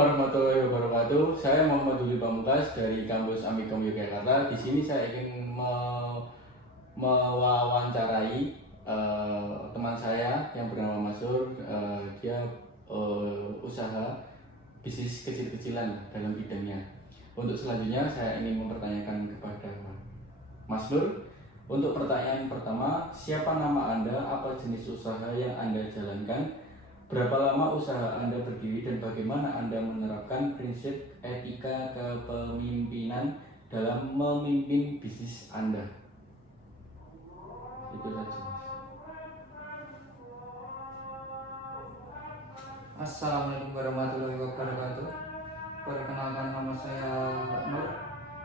warahmatullahi wabarakatuh. Saya Muhammad Duli Pamungkas dari kampus Amikom Yogyakarta. Di sini saya ingin mewawancarai teman saya yang bernama Masur. Dia usaha bisnis kecil-kecilan dalam bidangnya. Untuk selanjutnya saya ingin mempertanyakan kepada Mas Nur. Untuk pertanyaan pertama, siapa nama Anda, apa jenis usaha yang Anda jalankan, berapa lama usaha Anda berdiri, dan bagaimana Anda menerapkan prinsip etika kepemimpinan dalam memimpin bisnis Anda? Itu saja. Assalamualaikum warahmatullahi wabarakatuh. Perkenalkan, nama saya Nur,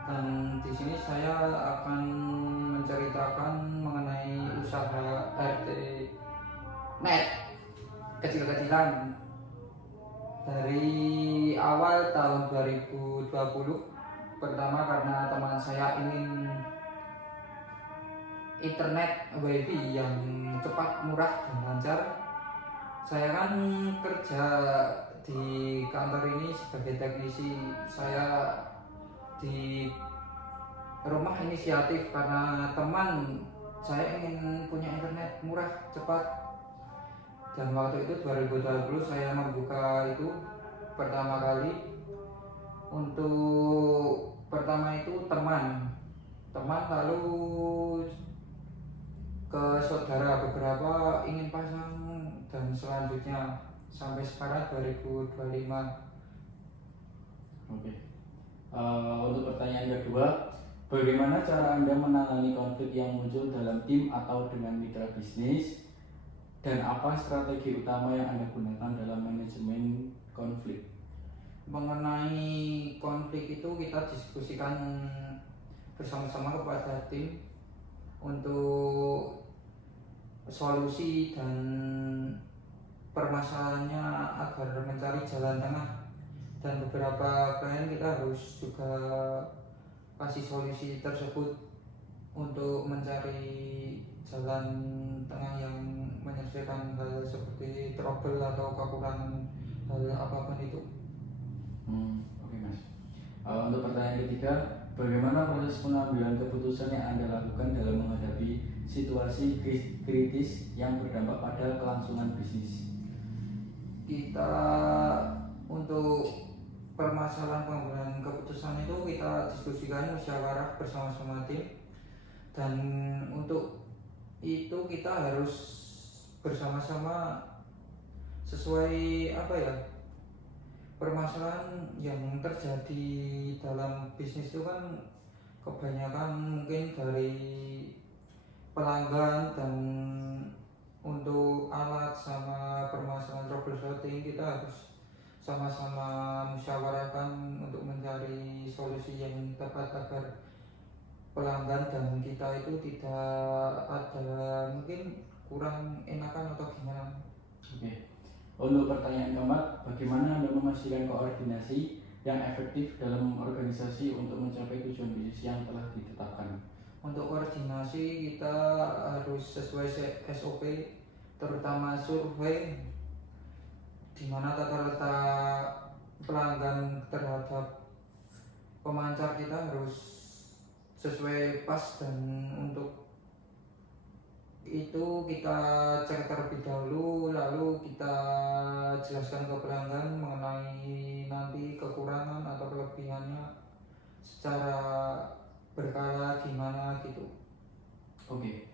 dan di sini saya akan menceritakan mengenai usaha RT net kecil-kecilan dari awal tahun 2020. Pertama karena teman saya ingin internet wifi yang cepat, murah, dan lancar. Saya kan kerja di kantor ini sebagai teknisi. Saya di rumah inisiatif karena teman saya ingin punya internet murah, cepat. Dan waktu itu 2020 saya membuka itu pertama kali. Untuk pertama itu teman, lalu ke saudara beberapa ingin pasang, dan selanjutnya sampai sekarang 2025. Oke. Untuk pertanyaan kedua, bagaimana cara Anda menangani konflik yang muncul dalam tim atau dengan mitra bisnis, dan apa strategi utama yang Anda gunakan dalam manajemen konflik? Mengenai konflik itu kita diskusikan bersama-sama kepada tim untuk solusi dan permasalahannya agar mencari jalan tengah. Dan beberapa klien kita harus juga kasih solusi tersebut untuk mencari jalan tengah yang menyelesaikan hal seperti trouble atau kekurangan hal apapun itu. Oke, Mas. Untuk pertanyaan ketiga, bagaimana proses pengambilan keputusan yang Anda lakukan dalam menghadapi situasi kritis yang berdampak pada kelangsungan bisnis? Kita untuk permasalahan pengambilan keputusan itu kita diskusikan musyawarah bersama-sama tim, dan untuk itu kita harus bersama-sama sesuai permasalahan yang terjadi dalam bisnis itu kan kebanyakan mungkin dari pelanggan, dan untuk alat sama permasalahan troubleshooting kita harus sama-sama musyawarahkan untuk mencari solusi yang tepat agar pelanggan dan kita itu tidak ada mungkin kurang enakan atau gimana. Oke. Untuk pertanyaan keempat, bagaimana Anda memastikan koordinasi yang efektif dalam organisasi untuk mencapai tujuan bisnis yang telah ditetapkan? Untuk koordinasi kita harus sesuai SOP, terutama survei, di mana tata letak pelanggan terhadap pemancar kita harus sesuai pas, dan untuk itu kita cek terlebih dahulu, lalu kita jelaskan ke pelanggan mengenai nanti kekurangan atau kelebihannya secara berkala gimana gitu. Oke.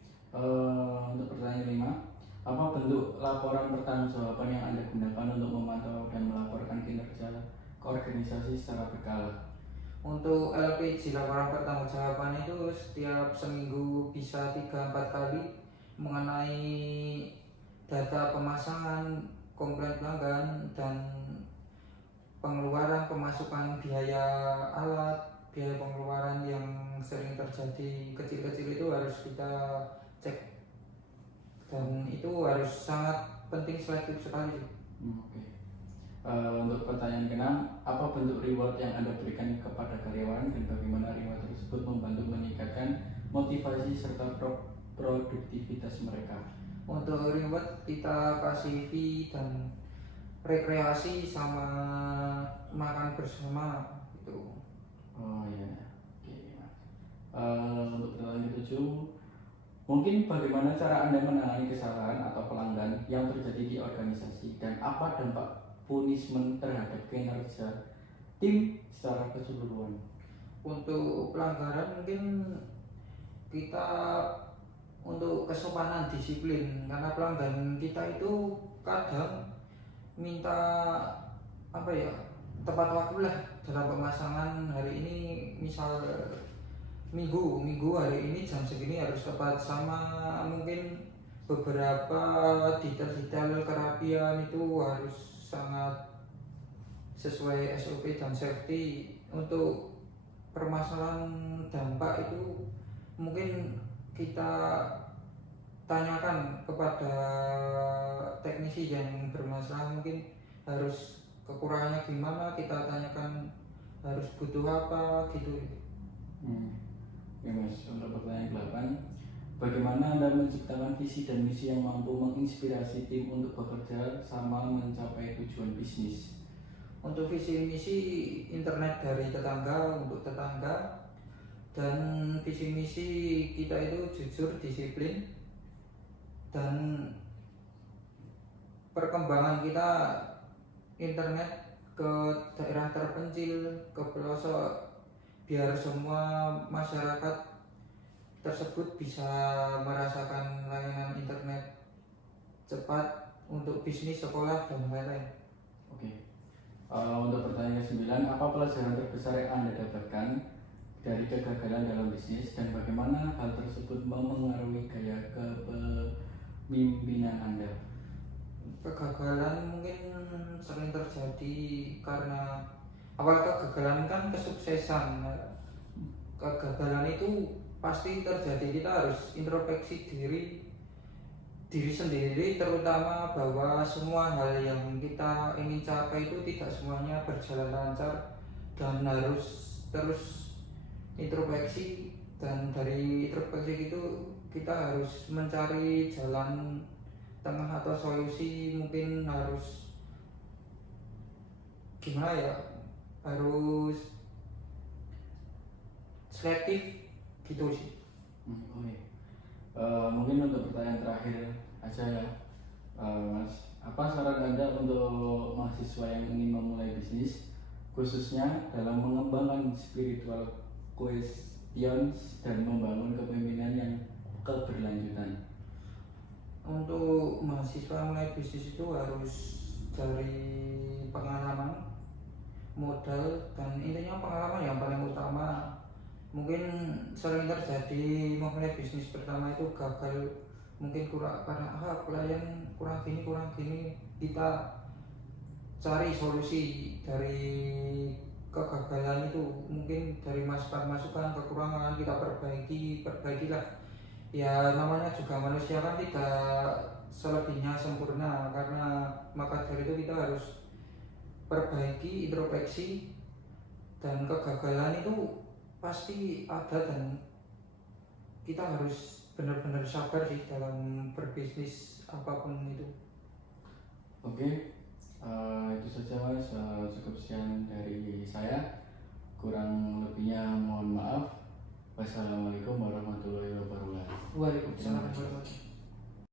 Untuk pertanyaan 5, apa bentuk laporan pertanggungjawaban yang Anda gunakan untuk memantau dan melaporkan kinerja ke organisasi secara berkala? Untuk LPG, laporan pertanggungjawaban itu setiap seminggu bisa 3-4 kali mengenai data pemasangan, komplain pelanggan, dan pengeluaran pemasukan biaya alat, biaya pengeluaran yang sering terjadi kecil-kecil itu harus kita cek, dan itu harus sangat penting, selektif sekali. Oke. Untuk pertanyaan ke-6, apa bentuk reward yang Anda berikan kepada karyawan, dan bagaimana reward tersebut membantu meningkatkan motivasi serta produktivitas mereka? Untuk reward kita kasih fee dan rekreasi sama makan bersama gitu. Oh iya, oke Mas. Untuk pertanyaan ketujuh, mungkin bagaimana cara Anda menangani kesalahan atau pelanggan yang terjadi di organisasi dan apa dampak punishment terhadap kinerja tim secara keseluruhan? Untuk pelanggaran mungkin kita untuk kesopanan disiplin, karena pelanggan kita itu kadang minta apa ya, tepat waktu lah dalam pemasangan. Hari ini misal minggu hari ini jam segini harus tepat, sama mungkin beberapa detail-detail kerapian itu harus sangat sesuai SOP dan safety. Untuk permasalahan dampak itu mungkin kita tanyakan kepada teknisi yang bermasalah, mungkin harus kekurangannya gimana, kita tanyakan harus butuh apa gitu. Ya Mas, untuk pertanyaan 8, bagaimana Anda menciptakan visi dan misi yang mampu menginspirasi tim untuk bekerja sama mencapai tujuan bisnis? Untuk visi misi internet dari tetangga untuk tetangga, dan visi misi kita itu jujur, disiplin, dan perkembangan kita internet ke daerah terpencil, ke pelosok, biar semua masyarakat tersebut bisa merasakan layanan internet cepat untuk bisnis, sekolah, dan lain-lain. Oke. Untuk pertanyaan ke-9, apa pelajaran terbesar yang Anda dapatkan dari kegagalan dalam bisnis dan bagaimana hal tersebut memengaruhi gaya kepemimpinan Anda? Kegagalan mungkin sering terjadi karena awal kegagalan kan kesuksesan. Kegagalan itu pasti terjadi, kita harus introspeksi diri sendiri, terutama bahwa semua hal yang kita ingin capai itu tidak semuanya berjalan lancar, dan harus terus introspeksi. Dan dari introspeksi itu kita harus mencari jalan tengah atau solusi. Mungkin harus gimana ya, harus selektif gitu sih. Oke. Mungkin untuk pertanyaan terakhir aja ya, Mas, apa saran Anda untuk mahasiswa yang ingin memulai bisnis, khususnya dalam mengembangkan spiritual questions dan membangun kepemimpinan yang keberlanjutan? Untuk mahasiswa mulai bisnis itu harus dari pengalaman, modal, dan intinya pengalaman yang paling utama. Mungkin sering terjadi memulai bisnis pertama itu gagal, mungkin karena klien kurang gini. Kita cari solusi dari kegagalan itu, mungkin dari masukan kekurangan kita perbaikilah. Ya namanya juga manusia kan tidak selebihnya sempurna, karena maka dari itu kita harus perbaiki, introspeksi, dan kegagalan itu pasti ada, dan kita harus benar-benar sabar sih dalam berbisnis apapun itu. Oke, itu saja Mas, cukup sekian dari saya, kurang lebihnya mohon maaf. Wassalamualaikum warahmatullahi wabarakatuh. Waalaikumsalam warahmatullahi wabarakatuh.